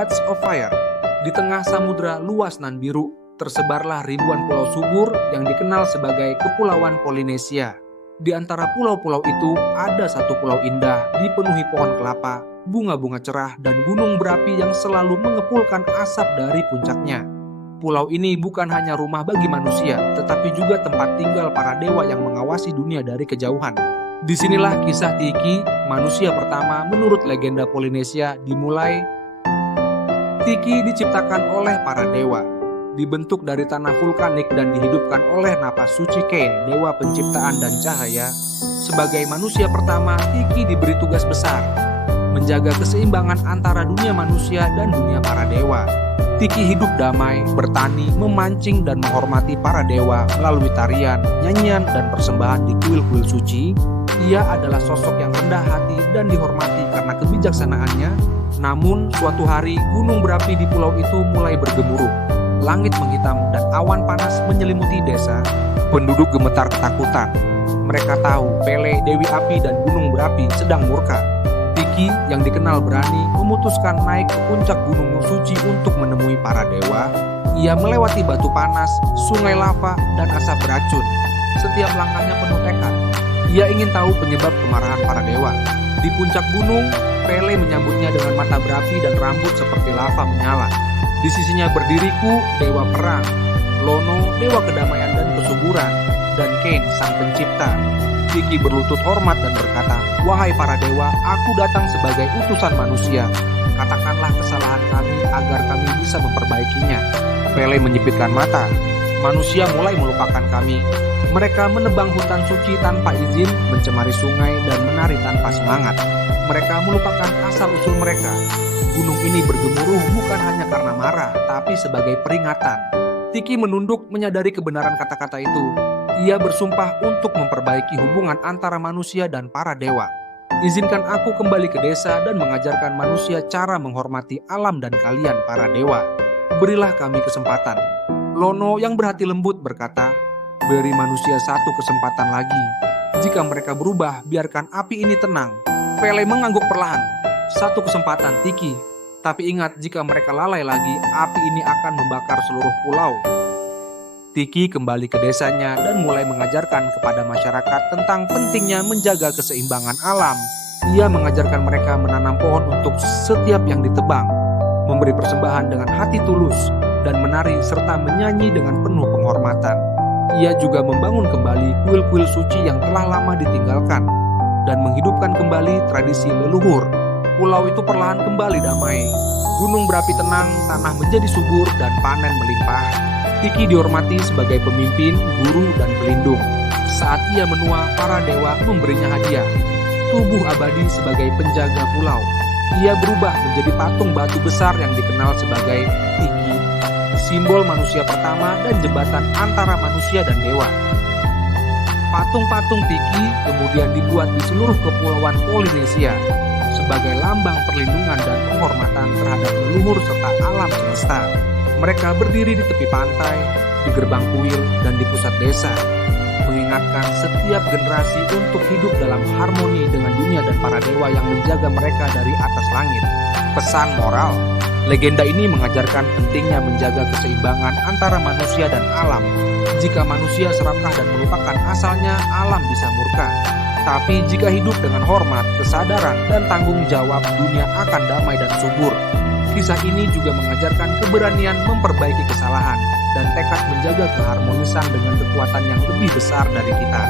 Gods of Fire. Di tengah samudra luas nan biru, tersebarlah ribuan pulau subur yang dikenal sebagai Kepulauan Polinesia. Di antara pulau-pulau itu ada satu pulau indah dipenuhi pohon kelapa, bunga-bunga cerah, dan gunung berapi yang selalu mengepulkan asap dari puncaknya. Pulau ini bukan hanya rumah bagi manusia, tetapi juga tempat tinggal para dewa yang mengawasi dunia dari kejauhan. Disinilah kisah Tiki, manusia pertama menurut legenda Polinesia, dimulai. Tiki diciptakan oleh para dewa, dibentuk dari tanah vulkanik dan dihidupkan oleh napas suci Cain, dewa penciptaan dan cahaya. Sebagai manusia pertama, Tiki diberi tugas besar, menjaga keseimbangan antara dunia manusia dan dunia para dewa. Tiki hidup damai, bertani, memancing, dan menghormati para dewa melalui tarian, nyanyian, dan persembahan di kuil-kuil suci. Ia adalah sosok yang rendah hati dan dihormati karena kebijaksanaannya. Namun, suatu hari gunung berapi di pulau itu mulai bergemuruh. Langit menghitam dan awan panas menyelimuti desa. Penduduk gemetar ketakutan. Mereka tahu Pele, Dewi Api, dan gunung berapi sedang murka. Tiki yang dikenal berani memutuskan naik ke puncak gunung suci untuk menemui para dewa. Ia melewati batu panas, sungai lava, dan asap beracun. Setiap langkahnya penuh tekad. Ia ingin tahu penyebab kemarahan para dewa. Di puncak gunung, Pele menyambutnya dengan mata berapi dan rambut seperti lava menyala. Di sisinya berdiriku dewa perang, Lono dewa kedamaian dan kesuburan, dan Cain sang pencipta. Tiki berlutut hormat dan berkata, "Wahai para dewa, aku datang sebagai utusan manusia. Katakanlah kesalahan kami agar kami bisa memperbaikinya." Pele menyipitkan mata. Manusia mulai melupakan kami. Mereka menebang hutan suci tanpa izin, mencemari sungai, dan menari tanpa semangat. Mereka melupakan asal-usul mereka. Gunung ini bergemuruh bukan hanya karena marah, tapi sebagai peringatan. Tiki menunduk menyadari kebenaran kata-kata itu. Ia bersumpah untuk memperbaiki hubungan antara manusia dan para dewa. Izinkan aku kembali ke desa dan mengajarkan manusia cara menghormati alam dan kalian para dewa. Berilah kami kesempatan. Lono yang berhati lembut berkata, "Beri manusia satu kesempatan lagi. Jika mereka berubah, biarkan api ini tenang." Pele mengangguk perlahan. "Satu kesempatan, Tiki. Tapi ingat, jika mereka lalai lagi, api ini akan membakar seluruh pulau." Tiki kembali ke desanya dan mulai mengajarkan kepada masyarakat tentang pentingnya menjaga keseimbangan alam. Ia mengajarkan mereka menanam pohon untuk setiap yang ditebang, memberi persembahan dengan hati tulus, dan menari serta menyanyi dengan penuh penghormatan. Ia juga membangun kembali kuil-kuil suci yang telah lama ditinggalkan, dan menghidupkan kembali tradisi leluhur. Pulau itu perlahan kembali damai. Gunung berapi tenang, tanah menjadi subur, dan panen melimpah. Tiki dihormati sebagai pemimpin, guru, dan pelindung. Saat ia menua, para dewa memberinya hadiah, tubuh abadi sebagai penjaga pulau. Ia berubah menjadi patung batu besar yang dikenal sebagai Tiki, simbol manusia pertama dan jembatan antara manusia dan dewa. Patung-patung Tiki kemudian dibuat di seluruh kepulauan Polinesia sebagai lambang perlindungan dan penghormatan terhadap leluhur serta alam semesta. Mereka berdiri di tepi pantai, di gerbang kuil, dan di pusat desa, mengingatkan setiap generasi untuk hidup dalam harmoni dengan dunia dan para dewa yang menjaga mereka dari atas langit. Pesan moral, legenda ini mengajarkan pentingnya menjaga keseimbangan antara manusia dan alam. Jika manusia serakah dan melupakan asalnya, alam bisa murka. Tapi jika hidup dengan hormat, kesadaran, dan tanggung jawab, dunia akan damai dan subur. Kisah ini juga mengajarkan keberanian memperbaiki kesalahan dan tekad menjaga keharmonisan dengan kekuatan yang lebih besar dari kita.